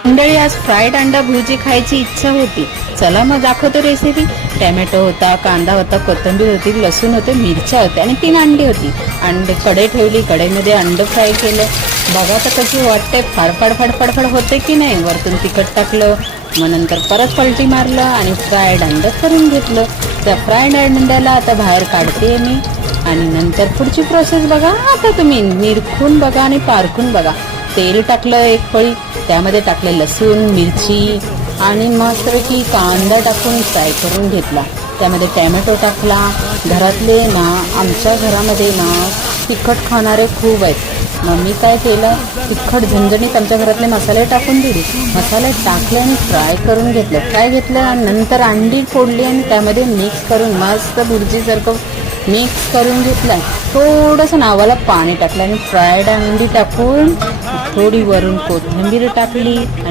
मंडळी, आज फ्राईड अंडा भुर्जी खायची इच्छा होती. चला मग दाखवतो रेसिपी. टॅमॅटो होता, कांदा होता, कोथिंबीर होती, लसूण होते, मिरच्या होत्या आणि 3 अंडी होती. कढई ठेवली, कढईमध्ये अंड फ्राय केलं. बघा तर कशी वाटते, फाडफाड फडफड होते की नाही. वरतून तिखट टाकलं, मग नंतर परत पलटी मारलं आणि फ्राईड अंड करून घेतलं. त्या फ्राईड अंड्याला आता बाहेर काढते मी आणि नंतर पुढची प्रोसेस बघा. आता तुम्ही निरखून बघा आणि पारखून बघा. तेल टाकलं 1 पळी, त्यामध्ये टाकले लसूण, मिरची आणि मस्तपैकी कांदा टाकून फ्राय करून घेतला. त्यामध्ये टॅमॅटो टाकला. घरातले ना, आमच्या घरामध्ये ना तिखट खाणारे खूप आहेत. मग मी काय केलं, तिखट झणझणीत आमच्या घरातले मसाले टाकून दिले. मसाले टाकले आणि फ्राय करून घेतलं. फ्राय घेतलं आणि नंतर अंडी फोडली आणि त्यामध्ये मिक्स करून मस्त भुर्जीसारखं मिक्स करून घेतलं. थोडंसं नावाला पाणी टाकलं आणि फ्रायड अंडी टाकून थोडी वरून कोथिंबीर टाकली.